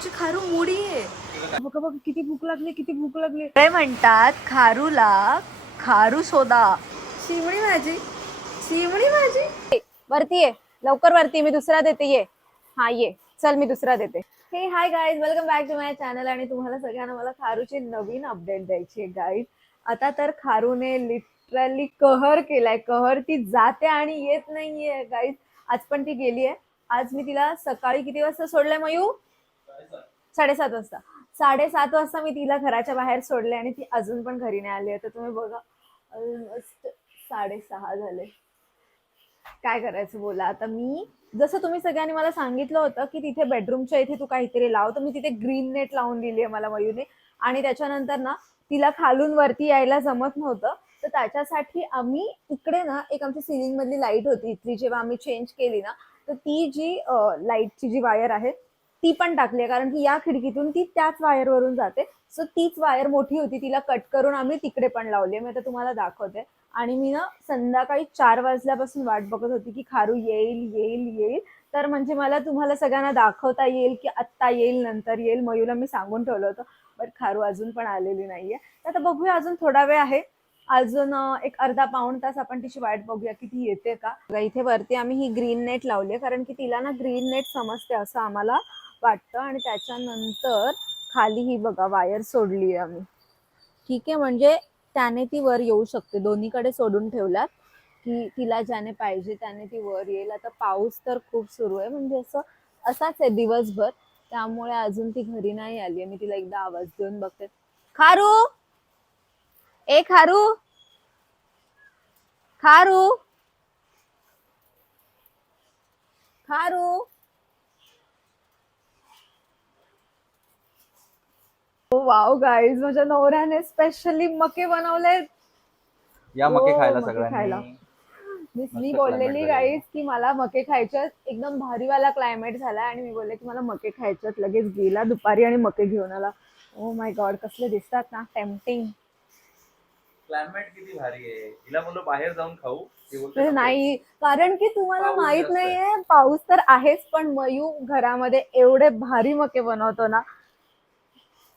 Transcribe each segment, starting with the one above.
आमची खारू मोडी आहे. बघा बघा किती भूक लागली, किती भूक लागली. ते म्हणतात खारूला खारू सोदा. शिमणी भाजी, शिमणी भाजी. वरती ये, लवकर वरती, मी दुसरा देते. ये, हा ये, चल मी दुसरा देते. हे hi guys, welcome back to my channel. आणि तुम्हाला सगळ्यांना मला खारूची नवीन अपडेट द्यायची आहे गाईज. आता तर खारूने लिटरली कहर केलाय, कहर. ती जाते आणि येत नाहीये गाईज. आज पण ती गेली आहे. आज मी तिला सकाळी किती वाजता सोडलंय मयू? 7:30 वाजता. 7:30 वाजता मी तिला घराच्या बाहेर सोडले आणि ती अजून पण घरी नाही आली आहे. तर तुम्ही बघा, ऑलमोस्ट 6:30 झाले. काय करायचं बोला आता. मी जसं तुम्ही सगळ्यांनी मला सांगितलं होतं की तिथे बेडरूमच्या इथे तू काहीतरी लाव, तर मी तिथे ग्रीन नेट लावून दिली आहे मला मयूने. आणि त्याच्यानंतर ना तिला खालून वरती यायला जमत नव्हतं, तर त्याच्यासाठी आम्ही इकडे ना एक आमची सिलिंग मधली लाईट होती इथली, जेव्हा आम्ही चेंज केली ना, तर ती जी लाईटची जी वायर आहे ती पण टाकली आहे, कारण की या खिडकीतून ती त्याच वायरवरून जाते. सो तीच वायर मोठी होती, तिला कट करून आम्ही तिकडे पण लावली आहे. मी आता तुम्हाला दाखवते. आणि मी ना संध्याकाळी 4 वाजल्यापासून वाट बघत होती की खारू येईल येईल येईल, तर म्हणजे मला तुम्हाला सगळ्यांना दाखवता येईल की आत्ता येईल, नंतर येईल. मयूला मी सांगून ठेवलं होतं, बट खारू अजून पण आलेली नाहीये. तर आता बघूया, अजून थोडा वेळ आहे. अजून एक अर्धा पाऊण तास आपण तिची वाट बघूया की ती येते का. इथे वरती आम्ही ही ग्रीन नेट लावली, कारण की तिला ना ग्रीन नेट समजते असं आम्हाला वाटतं. आणि त्याच्यानंतर खाली ही बघा वायर सोडली आहे आम्ही, ठीक आहे. म्हणजे त्याने ती वर येऊ शकते. दोन्हीकडे सोडून ठेवल्यात की तिला ज्याने पाहिजे त्याने ती वर येईल. आता पाऊस तर खूप सुरू आहे, म्हणजे असाच आहे दिवसभर, त्यामुळे अजून ती घरी नाही आली. मी तिला एकदा आवाज देऊन बघते. खारू, ए खारू, खारू, खारू. वाव गाईज, माझ्या नवऱ्याने स्पेशली मके बनवले. या मके खायला मके खायला. सगळ्यांनी. मी बोललेली गाईज की मला मके खायच्यात. एकदम भारीवाला क्लायमेट झालाय आणि मी बोलले की मला मके खायच्यात. लगेच गेला दुपारी आणि मके घेऊन आला. ओ माय गॉड, कसले दिसतात ना, टेम्पटिंग. क्लायमेट किती भारी आहे. हिला म्हणलो बाहेर जाऊन खाऊ, ती बोलते नको. नाही, कारण की तुम्हाला पाऊस माहित जास्त आहे. नाहीये, पाऊस तर आहेच, पण मयू घरामध्ये एवढे भारी मके बनवतो ना.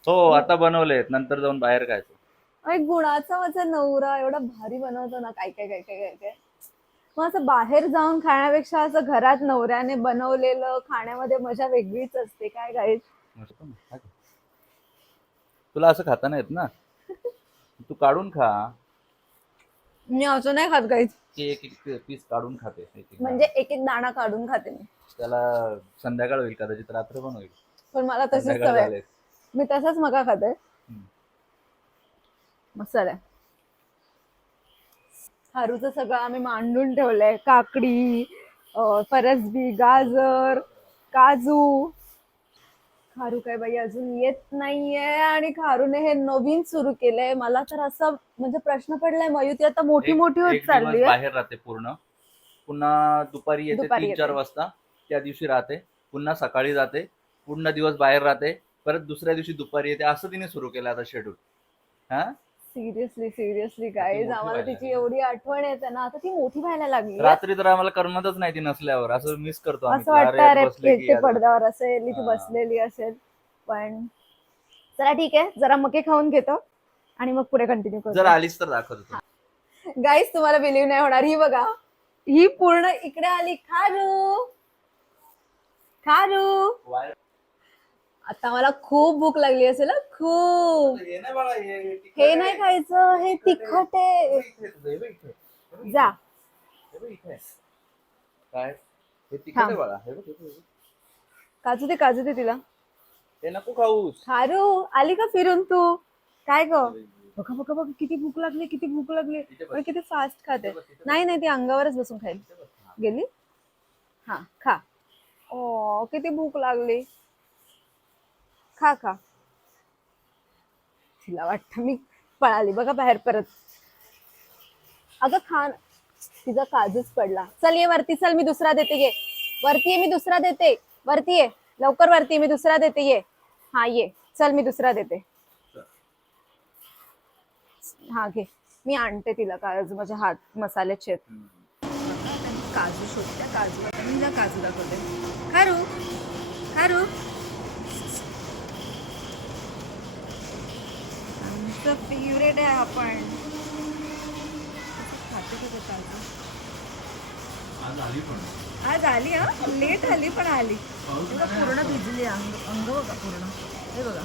हो, आता बनवलेत, नंतर जाऊन बाहेर खायचं. एक गुणाचा माझा नवरा एवढा भारी बनवतो ना, काय काय काय काय काय काय. मग असं बाहेर जाऊन खाण्यापेक्षा असं घरात नवऱ्याने बनवलेलं खाण्यामध्ये मजा वेगळीच असते. काय गाईज, मस्त ना, खा की. तुला असं खाता नाही येत ना, तू काढून खा. मी असं नाही खात गाईज. की एक एक पीस काढून खाते, एक एक म्हणजे दाणा. एक एक दाणा काढून खाते मी. त्याला संध्याकाळ होईल, कदाचित रात्र पण होईल. पण मला तशीच संध्याकाळ सवय आहे. झाले. मी तसाच मका खाते. मस्त आहे. खारूचं सगळं आम्ही मांडून ठेवलंय. काकडी, फरसबी, गाजर, काजू. खारू काय बाई अजून येत नाहीये. आणि खारूने हे नवीन सुरू केलंय. मला तर असं म्हणजे प्रश्न पडलाय, मयू ती आता मोठी एक मोठी होत एक चालली दिवस आहे. बाहेर राहते पूर्ण, पुन्हा दुपारी येते दुपारी 3-4 येते. वाजता, त्या दिवशी राहते, पुन्हा सकाळी जाते, पूर्ण दिवस बाहेर राहते, परत दुसऱ्या दिवशी दुपारी येते. असं तिने सुरू केलं आता शेड्यूल. हा, सिरियसली सिरियसली ती गाईज, मोठी आम्हाला व्हायला तिची लागली. एवढी आठवण येते ना. आता ती मोठी व्हायला लागली. रात्री तर आम्हाला करमतच नाही ती नसल्यावर, असं मिस करतो आम्ही असं तिला. वाटतं अरे अरे बसले की एकटे यार. पडद्यावर असेल, ती हा. बसलेली असेल. पण चला ठीक आहे, जरा मके खाऊन घेतो आणि मग पुढे कंटिन्यू जर करतो. आलीच तर दाखवतो. गाईज, तुम्हाला बिलीव्ह नाही होणार. ही बघा, ही पूर्ण इकडे आली. खारू, खारू. आता मला खूप भूक लागली असेल हं, खूप. हे नाही खायचं, हे तिखट आहे. जा. काय हे तिखट आहे बाळा, हे बघ, हे बघ. काजू दे, काजू दे तिला. हे नको खाऊस. खारू, आली का फिरून तू? काय ग, बघा बघा बघा किती भूक लागली, किती भूक लागली. पण किती फास्ट खाते. नाही नाही, ती अंगावरच बसून खाईल. गेली. हा खा. ओ किती भूक लागली. खा खा. तिला वाटतं मी पळाली बघा बाहेर परत. अगं खा. तिचा काजूच पडला. चल ये वरती, चल मी दुसरा देते. ये वरती, ये मी दुसरा देते. वरती ये लवकर, वरती मी दुसरा देते. ये, हा ये, चल मी दुसरा देते. हा घे, मी आणते तिला. काजू माझ्या हात मसाल्याचे आहेत. काजू शोधते. काजू आता मी काजू दाखवते. खारू, खारू, मयूचा फेवरेट आहे आपण. खाते का ते काजू? आज आली हा, लेट आली पण आली. बघा पूर्ण भिजली, अंग बघा पूर्ण. हे बघा.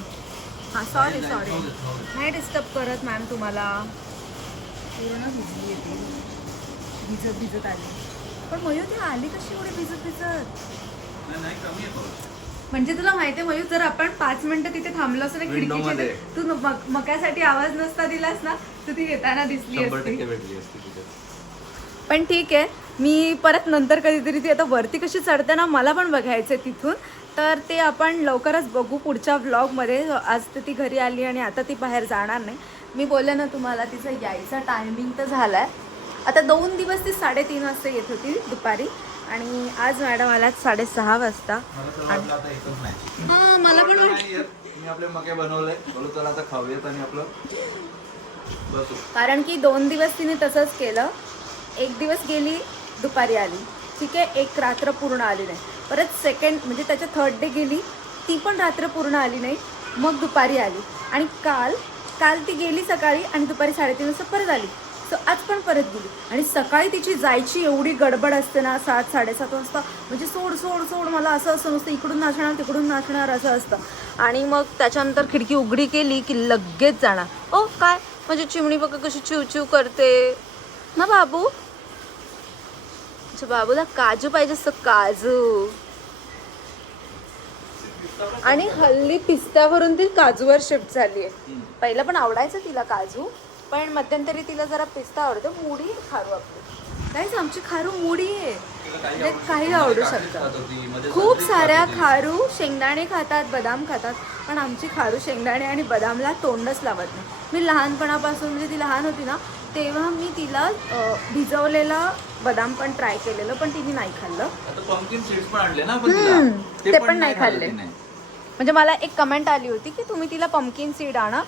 हां सॉरी नाही डिस्टर्ब करत मॅम तुम्हाला. पूर्ण भिजली आहे ती, भिजत आली. पण मयूर ती आली कशी एवढी भिजत? म्हणजे तुला माहितीये मयूर, जर आपण 5 मिनिटं तिथे थांबलो असतो ना खिडकीच्या, तू मक्यासाठी आवाज नसता दिलास ना, तू ती येताना दिसली असती. पण ठीक आहे, मी परत नंतर कधीतरी ती आता वरती कशी चढते ना, मला पण बघायचं आहे तिथून. तर ते आपण लवकरच बघू पुढच्या व्लॉगमध्ये. आज तर ती घरी आली आणि आता ती बाहेर जाणार नाही. मी बोलले ना तुम्हाला, तिचा यायचा टायमिंग तर झाला आहे. आता 2 दिवस ती 3:30 वाजता येत होती दुपारी, आणि आज मॅडम आल्यात 6:30 वाजता. हां मला पण मी आपले मके बनवले, बोलू चला आता खाऊयात आणि आपलं बसू. कारण की 2 दिवस तिने तसंच केलं. 1 दिवस गेली, दुपारी आली, ठीक आहे, 1 रात्र पूर्ण आली नाही. परत सेकंड म्हणजे त्याच्या 3rd डे गेली, ती पण रात्र पूर्ण आली नाही, मग दुपारी आली. आणि काल ती गेली सकाळी आणि दुपारी 3:30 वाजता परत आली. सो आज पण परत गेली. आणि सकाळी तिची जायची एवढी गडबड असते ना, 7-7:30 वाजता. म्हणजे सोड मला असं नुसतं इकडून नाचणार तिकडून नाचणार असं असतं. आणि मग त्याच्यानंतर खिडकी उघडी केली की लगेच जाणार. ओ काय म्हणजे चिमणी बघा कशी चिव करते ना बाबू. बाबूला काजू पाहिजे असतं, काजू. आणि हल्ली पिस्त्यावरून ती काजूवर शिफ्ट झाली आहे. पहिलं पण आवडायचं तिला काजू, पण मध्यंतरी तिला जरा पिस्ता आवडतो. मुडी खारू आपली काहीच, आमची खारू मुडी आहे, म्हणजे काही आवडू शकतं. खूप साऱ्या खारू शेंगदाणे खातात, बदाम खातात, पण आमची खारू शेंगदाणे आणि बदामला तोंडच लावत नाही. मी लहानपणापासून, म्हणजे ती लहान होती ना तेव्हा मी तिला भिजवलेला बदाम पण ट्राय केलेलं, पण तिने नाही खाल्लं. ते पण नाही खाल्ले. म्हणजे मला एक कमेंट आली होती की तुम्ही तिला पंपकिन सीड आणा,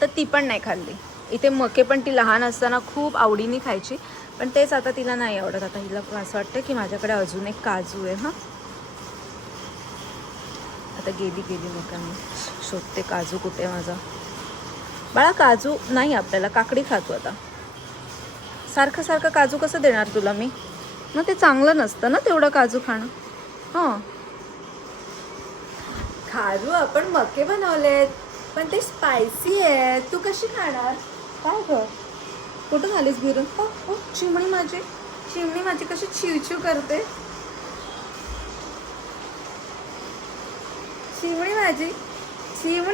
तर ती पण नाही खाल्ली. इथे मके पण ती लहान असताना खूप आवडीने खायची, पण तेच आता तिला नाही आवडत. आता हिला असं वाटतं की माझ्याकडे अजून एक काजू आहे. हां आता गेली मकांनी शोधते काजू कुठे माझा. बाळा काजू नाही आपल्याला, काकडी खातो आता. सारखं काजू कसं देणार तुला मी, मग ते चांगलं नसतं ना तेवढं काजू खाणं. हां खारू आपण मके बनवलेत, पण ते स्पायसी आहे, तू कशी खाणार. काय ग कुठं झालीस गिरून. हो चिमणी माझी कशी चिवचिव करते. चिमणी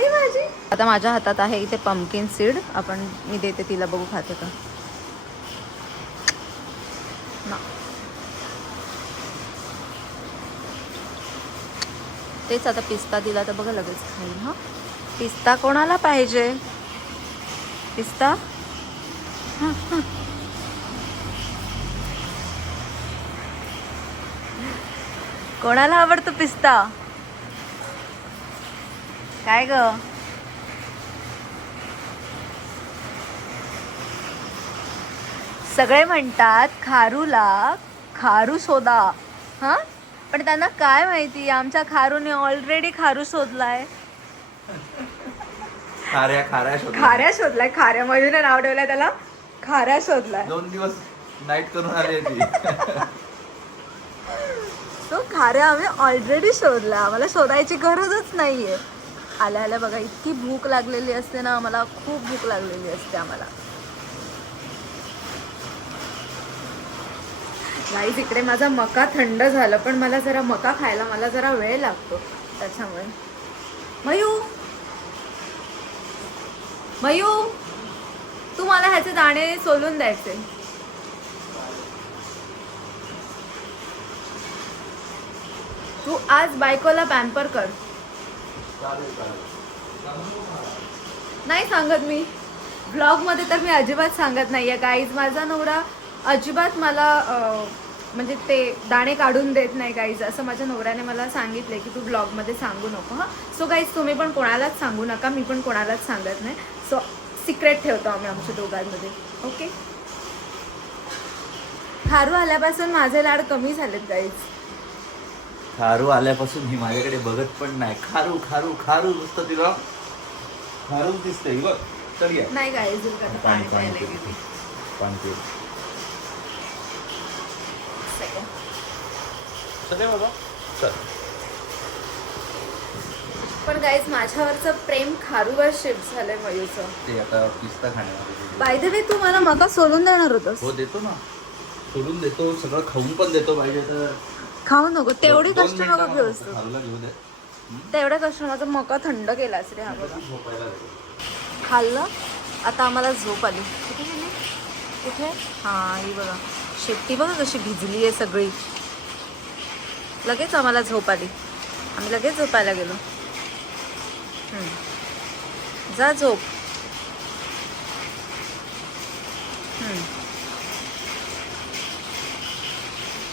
माझी. आता माझ्या हातात आहे इथे पंपकिन सीड. मी देते तिला, बघू खाते का ना. तेच आता पिस्ता दिला तर बघा लगेच खाईल. हां पिस्ता कोणाला पाहिजे, पिस्ता. कोणाला आवडतो पिस्ता. काय ग सगळे म्हणतात खारूला खारू शोधा. हां पण त्यांना काय माहिती, आमच्या खारूने ऑलरेडी खारू शोधलाय. खाऱ्या शोधलाय. खाऱ्या मयूरने नाव ठेवलंय त्याला, खाऱ्या शोधलाय. 2 दिवस नाईट करून आली ती. तो खाऱ्या आम्ही ऑलरेडी शोधला, आम्हाला शोधायची गरजच नाहीये. आल्या बघा इतकी भूक लागलेली असते ना आम्हाला, खूप भूक लागलेली असते आम्हाला. गाईज इकडे माझा मका थंड झालं, पण मला जरा मका खायला मला जरा वेळ लागतो त्याच्यामुळे. मयू तू मला ह्याचे दाणे सोलून द्यायचे. तू आज बायकोला पॅम्पर कर. नाही सांगत मी व्लॉगमध्ये, तर मी अजिबात सांगत नाहीये गाईज. माझा नवरा अजिबात मला म्हणजे ते दाणे काढून देत नाही गाईज. असं माझ्या नवऱ्याने मला सांगितलंय की तू ब्लॉगमध्ये सांगू नको. हां सो गाईज तुम्ही पण कोणालाच सांगू नका, मी पण कोणालाच सांगत नाही. सो सिक्रेट ठेवतो आम्ही आमच्या दोघांमध्ये. ओके. खारू आल्यापासून माझे लाड कमी झालेत गाईज. खारू आल्यापासून ही माझ्याकडे बघत पण नाही. खारू नुसतं तिला खारू दिसतंय बघ. चल या. नाही काय पाणी पाणी प्यायला पिऊ. गेली. पाणी पिऊ. चल बाबा चल. पण गाईज माझ्यावरचं प्रेम खारूवर शिफ्ट झालंय मयूचं. ते आता पिस्ता खाण्यामध्ये. बाय द वे तू मला मका सोडून देणार होतस. हो देतो ना, सोडून देतो, सगळं खाऊन पण देतो पाहिजे तर. खाऊ नको तेवढी 2 कष्ट नको मिनिटं घेऊस तू. खाल्लं घेऊ दे. तेवढ्या कष्ट माझा मका थंड केलास रे. हा बघा झोपायला दे. खाल्लं. आता आम्हाला झोप आली. कुठे गेली? कुठे? हा ही बघा शेपटी बघा कशी भिजली आहे सगळी. लगेच आम्हाला झोप आली. आम्ही लगेच झोपायला गेलो. जा झोप.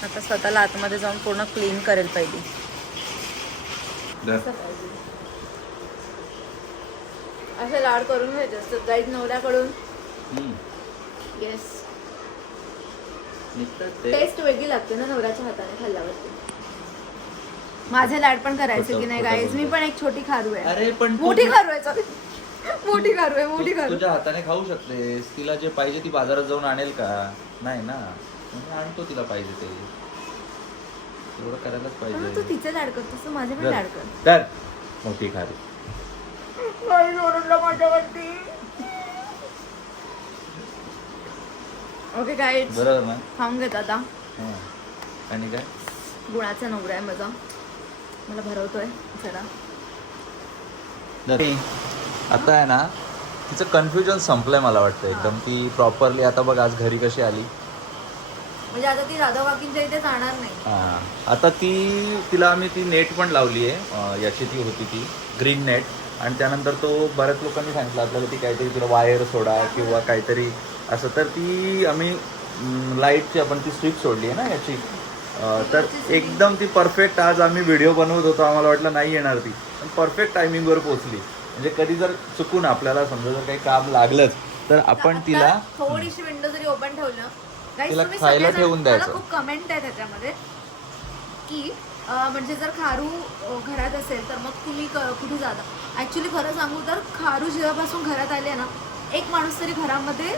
आता स्वतःला आतमध्ये जाऊन पूर्ण क्लीन करेल पाहिजे. असे लाड करून घ्यायचे असतात गाईड नवऱ्याकडून. येस टेस्ट वेगळी लागते ना नवऱ्याच्या हाताने खाल्ल्यावरती. माझे लाड पण करायचे की नाही गाईज. मी पण एक छोटी खारू आहे. अरे पण मोठी खारू आहे सॉरी. मोठी खारू आहे मोठी खारू. तुझ्या हाताने खाऊ शकतेस. तिला जे पाहिजे ती बाजारात जाऊन आणेल का? नाही ना, आणतो तिला पाहिजे ते. एवढं करायलाच तू पाहिजे. तिचे लाड करतोस तू माझे पण लाड कर. तर मोठी खारी. माझ्यावरती. ओके गाईज बरोबर ना. खाऊन घेत आता. आणि काय गुणाचा नवरा आहे माझा. मला भरवतोय जरा. आता आहे ना तिचं कन्फ्युजन संपलंय मला वाटतं एकदम. ती प्रॉपरली आता बघ आज घरी कशी आली. म्हणजे आता ती राधा काकींच्या इथे जाणार नाही. आता तिला आम्ही ती नेट पण लावली आहे. याची ती होती ती ग्रीन नेट. आणि त्यानंतर तो बऱ्याच लोकांनी सांगितलं आपल्याला ती काहीतरी तिला वायर सोडा किंवा काहीतरी असं. तर ती आम्ही लाईटची आपण ती स्ट्रिप सोडली आहे ना याची. तर एकदम ती परफेक्ट. आज आम्ही व्हिडिओ बनवत होतो, आम्हाला वाटलं नाही येणार ती, पण परफेक्ट टायमिंगवर पोहोचली. म्हणजे कधी जर चुकून आपल्याला समजा जर काही काम लागलंच तर आपण तिला थोडीशी विंडो जरी ओपन ठेवलं तिला खायला ठेवून द्यायचं. खूप कमेंट आहे त्याच्यामध्ये की म्हणजे जर खारू घरात असेल तर मग तुम्ही कुठे जाता. ॲक्च्युली खरं सांगू तर खारू जेव्हापासून घरात आले ना एक माणूस तरी घरामध्ये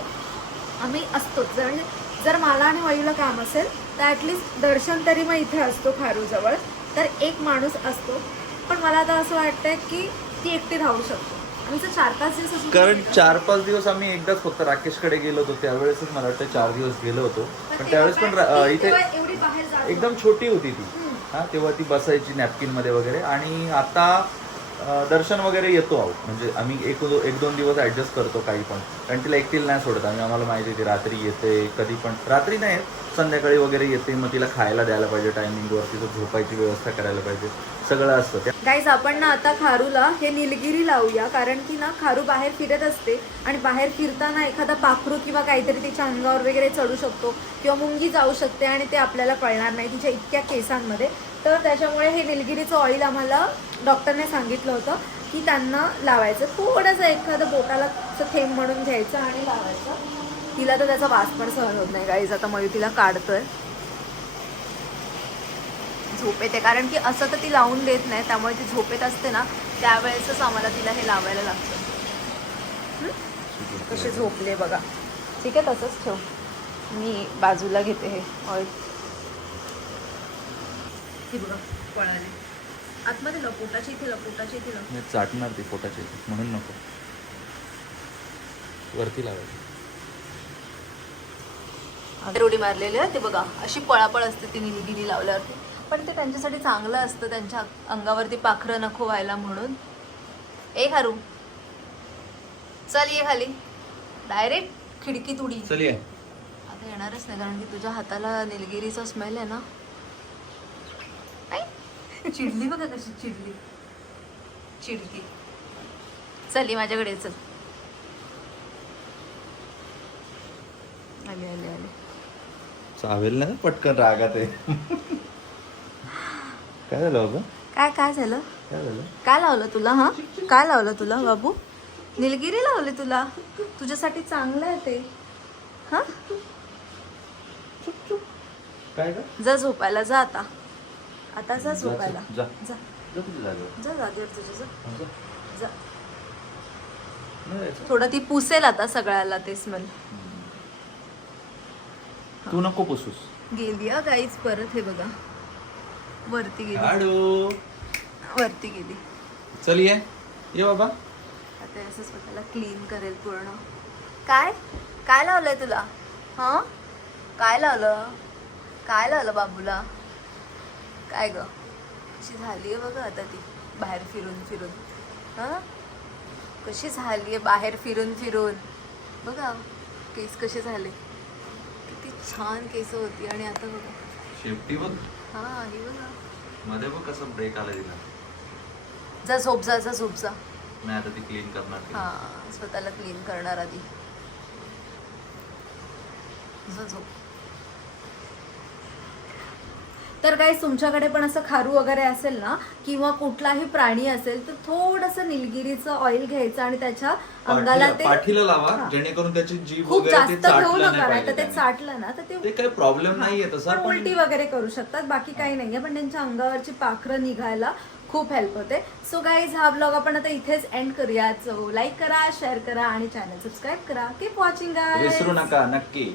आम्ही असतोच. म्हणजे जर मला आणि वयूला काम असेल तर ॲटलिस्ट दर्शन तरी मग इथे असतो खारूजवळ. तर एक माणूस असतो. पण मला आता असं वाटतंय की ती एकटी राहू शकतो. आम्ही 4-5 दिवस असतो. कारण 4-5 दिवस आम्ही एकदाच फक्त राकेशकडे गेलो होतो. त्यावेळेसच मला वाटतं 4 दिवस गेलो होतो. पण त्यावेळेस पण इथे एवढी बाहेर एकदम छोटी होती ती. तेव्हा ती बसायची नॅपकिनमध्ये वगैरे. आणि आता दर्शन वगैरे येतो आहोत. म्हणजे आम्ही 1-2 दिवस ॲडजस्ट करतो काही पण. कारण तिला एकटीला नाही सोडत आम्ही. आम्हाला माहिती आहे ती रात्री येते कधी पण. रात्री नाही संध्याकाळी वगैरे येते. मग तिला खायला द्यायला पाहिजे टायमिंगवर. तिचं झोपायची व्यवस्था करायला पाहिजे. सगळं असतं. गाईज आपण ना आता खारूला हे निलगिरी लावूया. कारण की ना खारू बाहेर फिरत असते आणि बाहेर फिरताना एखादा पाखरू किंवा काहीतरी तिच्या अंगावर वगैरे चढू शकतो किंवा मुंगी जाऊ शकते आणि ते आपल्याला कळणार नाही तिच्या इतक्या केसांमध्ये. तर त्याच्यामुळे हे निलगिरीचं ऑइल आम्हाला डॉक्टरने सांगितलं होतं की त्यांना लावायचं. थोडंसं एखादं बोटाला थेंब म्हणून घ्यायचं आणि लावायचं. तिला तर त्याचा वास पण सहन होत नाही गाईज. आता मयू तिला काढतोय. झोपेत आहे कारण की असं तर ती लावून देत नाही. त्यामुळे ती झोपेत असते ना त्यावेळेसच आम्हाला तिला हे लावायला लागतं. कसे झोपले बघा. ठीक आहे तसंच ठेव. मी बाजूला घेते हे ऑइल. ती बघा पळाले आतमध्ये. पोटाची इथे पोटाची इथे चाटणार ती पोटाची म्हणून नको. वरती लावायची. उडी मारलेली आहे ते बघा. अशी पळापळ असते ती निलगिरी लावल्यावरती. पण ते त्यांच्यासाठी चांगलं असतं. त्यांच्या अंगावरती पाखरं नको व्हायला म्हणून. ए खारू चल ये खाली. डायरेक्ट खिडकीत उडी. चल ये. आता येणारच नाही कारण की तुझ्या हाताला निलगिरीचा स्मेल आहे ना. चिडली बघा कशी चिडली. चिडकी. चल ये माझ्याकडे चल. आले आले आले. चावेल ना पटकन रागात आहे. काय झालं बाबा? काय झालं? काय झालं? काय लावलं तुला? हा काय लावलं तुला बाबू? निलगिरी लावली तुला. तुझ्यासाठी चांगलं आहे ते. हा काय का? जा झोपायला जा आता. आता जा झोपायला. जा जा जा तुझ्या जागेवर. जा जागेवर तुझ्या जा. जा थोडं ती पुसेल आता सगळ्याला ते स्मेल. तू नको पुसूस. गेली काहीच परत हे बघा वरती गेली. लाडू वरती गेली. चल ये बाबा. आता असं स्वतःला क्लीन करेल पूर्ण. काय काय लावलंय तुला? हा काय लावलं बाबूला? काय ग कशी झालीये बघा आता ती बाहेर फिरून फिरून. हा कशी झालीये बाहेर फिरून फिरून बघा. केस कसे झाले, किती छान केस होती आणि आता बघा शेपटी बघ. हा ही बघा मध्ये बघ कसं ब्रेक आला तिला. जा झोप जा. नाही आता ती क्लीन करणार. हा स्वतःला क्लीन करणार आधी. जा झोप. तर काही तुमच्याकडे पण असं खारू वगैरे असेल ना किंवा कुठलाही प्राणी असेल तर थोडंसं निलगिरीचं ऑइल घ्यायचं आणि त्याच्या अंगाला ते पाठीला लावा जेणेकरून त्याची जीभ खूप वगैरे ते जास्त घेऊ चाटलं नका, नाही तर ते पाहिजे. चाटलं ना तर ते काही प्रॉब्लेम नाहीये तसा, पण उलटी वगैरे करू शकतात. बाकी काही नाहीये, पण त्यांच्या अंगावरची पाखरं निघायला खूप हेल्प होते. सो गाईज हा ब्लॉग आपण आता इथेच एंड करूया. सो लाईक करा, शेअर करा आणि चॅनल सबस्क्राईब करा. Keep watching guys. विसरू नका नक्की.